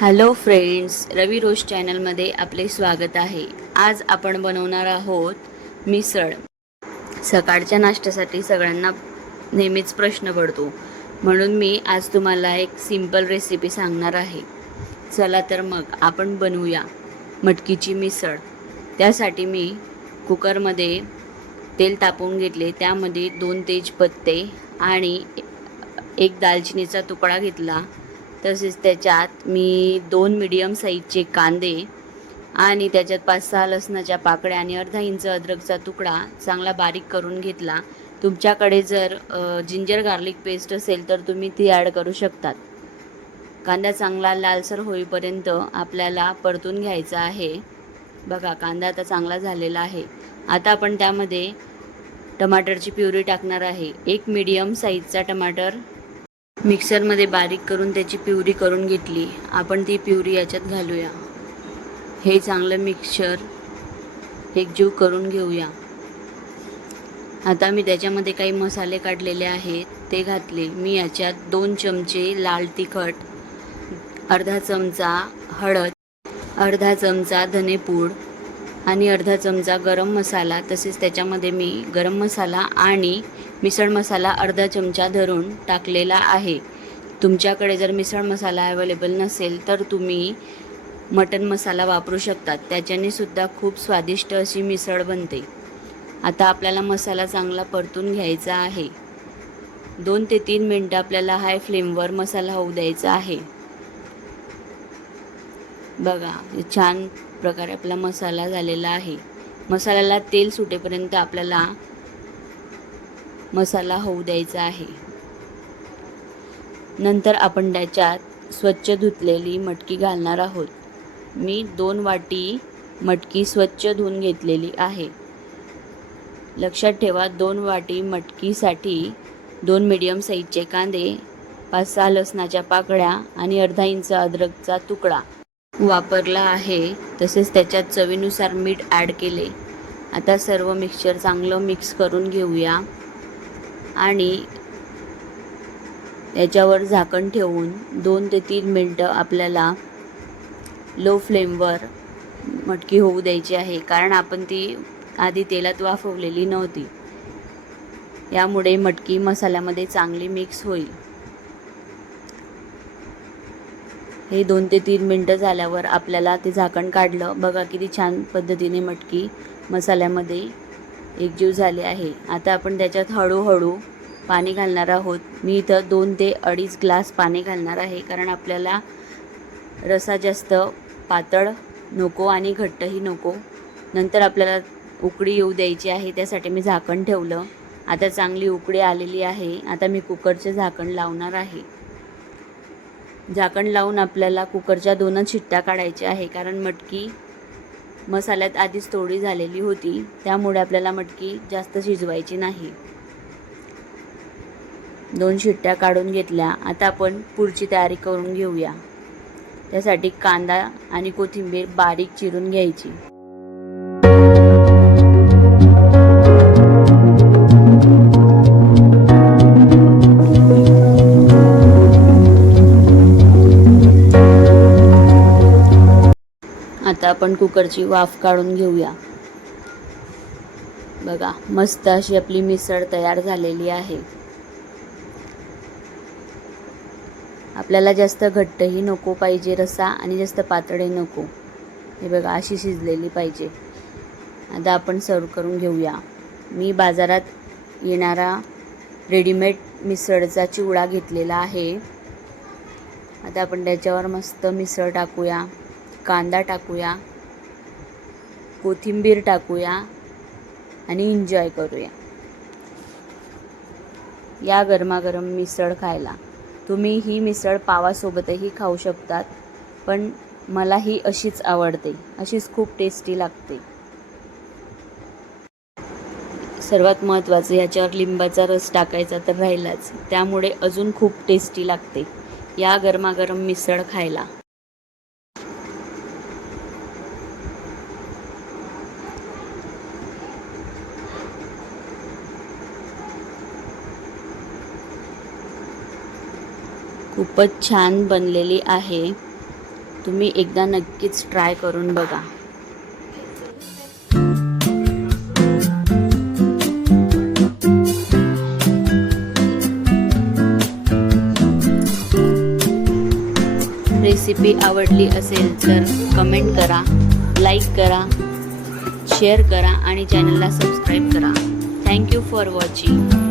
Hello friends, रवी रोज चॅनलमध्ये आपले स्वागत आहे। आज आपण बनवणार आहोत मिसळ। सकाळच्या नाश्त्यासाठी सगळ्यांना नेहमीच प्रश्न पडतो, म्हणून मी आज तुम्हाला एक सिंपल रेसिपी सांगणार आहे। चला तर मग आपण बनवूया मटकीची मिसळ। त्यासाठी मी कुकरमध्ये तेल तापवून घेतले, त्यामध्ये 2 तेजपत्ते आणि एक दालचिनीचा तुकडा घेतला। तसेच त्याच्यात मी 2 मीडियम साईजचे कांदे आणि त्याच्यात 5-6 लसणाच्या पाकळ्या आणि अर्धा इंच अद्रकचा तुकडा चांगला बारीक करून घेतला। तुमच्याकडे जर जिंजर गार्लिक पेस्ट असेल तर तुम्ही ती ॲड करू शकतात। कांदा चांगला लालसर होईपर्यंत आपल्याला परतून घ्यायचा आहे। बघा, कांदा आता चांगला झालेला आहे। आता आपण त्यामध्ये टमाटरची प्युरी टाकणार आहे। एक मीडियम साईजचा टमाटर मिक्सरमध्ये बारीक करून त्याची प्युरी करून घेतली। आपण ती प्युरी याच्यात घालूया। हे चांगलं मिक्सचर एकजीव करून घेऊया। आता मी त्याच्यामध्ये काही मसाले काढलेले आहेत ते घातले। मी याच्यात 2 चमचे लाल तिखट, अर्धा चमचा हळद, अर्धा चमचा धनेपूड आणि अर्धा चमचा गरम मसाला, तसेच त्याच्यामध्ये मी गरम मसाला आणि मिसळ मसाला अर्धा चमचा धरून टाकलेला आहे। तुमच्याकडे जर मिसळ मसाला अवेलेबल नसेल तर तुम्ही मटन मसाला वापरू शकतात, त्याच्याने सुद्धा खूप स्वादिष्ट अशी मिसळ बनते। आता आपल्याला मसाला चांगला परतून घ्यायचा आहे। 2 ते 3 मिनिटं आपल्याला हाय फ्लेमवर मसाला होऊ द्यायचा आहे। बघा, छान प्रकारे आपला मसाला झालेला आहे। मसाल्याला तेल सुटेपर्यंत आपल्याला मसाला होऊ द्यायचा आहे। नंतर आपण त्याच्यात स्वच्छ धुतलेली मटकी घालणार आहोत। मी 2 वाटी मटकी स्वच्छ धुवून घेतलेली आहे। लक्षात ठेवा, 2 वाटी मटकीसाठी 2 मीडियम साईजचे कांदे, 5-6 लसणाच्या पाकळ्या आणि अर्धा इंच अद्रकचा तुकडा वापरला आहे। तसेच त्याच्यात चवीनुसार मीठ ॲड केले। आता सर्व मिक्सचर चांगलं मिक्स करून घेऊया आणि याच्यावर झाकण ठेवून 2 ते 3 मिनिटं आपल्याला लो फ्लेमवर मटकी होऊ द्यायची आहे, कारण आपण ती आधी तेलात वाफवलेली नव्हती। यामुळे मटकी मसाल्यामध्ये चांगली मिक्स होईल। हे 2 ते 3 मिनिटं झाल्यावर आपल्याला ते झाकण काढलं। बघा, किती छान पद्धतीने मटकी मसाल्यामध्ये एकजीव झाली आहे। आता आपण त्याच्यात हळूहळू पाणी घालणार आहोत। मी इथं 2 ते 2.5 ग्लास पाणी घालणार आहे, कारण आपल्याला रसा जास्त पातळ नको आणि घट्टही नको। नंतर आपल्याला उकळी येऊ द्यायची आहे, त्यासाठी मी झाकण ठेवलं। आता चांगली उकळी आलेली आहे। आता मी कुकरचे झाकण लावणार आहे। झाकण लावून आपल्याला कुकरच्या 2च शिट्ट्या काढायच्या आहे, कारण मटकी मसाल्यात आधीच थोडी झालेली होती, त्यामुळे आपल्याला मटकी जास्त शिजवायची नाही। 2 शिट्ट्या काढून घेतल्या। आता आपण पुढची तयारी करून घेऊया। त्यासाठी कांदा आणि कोथिंबीर बारीक चिरून घ्यायची। आता आपण कुकरची वाफ काढून घेऊया। बघा, मस्त अशी आपली मिसळ तयार झालेली आहे। आपल्याला जास्त घट्टही नको पाहिजे रसा आणि जास्त पातळही नको। हे बघा, अशी शिजलेली पाहिजे। आता आपण सर्व करून घेऊया। मी बाजारात येणारा रेडीमेड मिसळचा चिवडा घेतलेला आहे। आता आपण त्याच्यावर मस्त मिसळ टाकूया, कांदा टाकूया, कोथिंबीर टाकूया आणि एन्जॉय करूया या गरमागरम मिसळ खायला। तुम्ही ही मिसळ पावासोबतही खाऊ शकतात, पण मला ही अशीच आवडते, अशीच खूप टेस्टी लागते। सर्वात महत्त्वाचं, याच्यावर लिंबाचा रस टाकायचा तर राहिलाच, त्यामुळे अजून खूप टेस्टी लागते या गरमागरम मिसळ खायला। खूपच छान बनलेली आहे। तुम्ही एकदा नक्कीच ट्राय करून बघा. रेसिपी आवडली असेल तर कमेंट करा, लाईक करा, शेअर करा आणि चॅनलला सबस्क्राईब करा. Thank you for watching.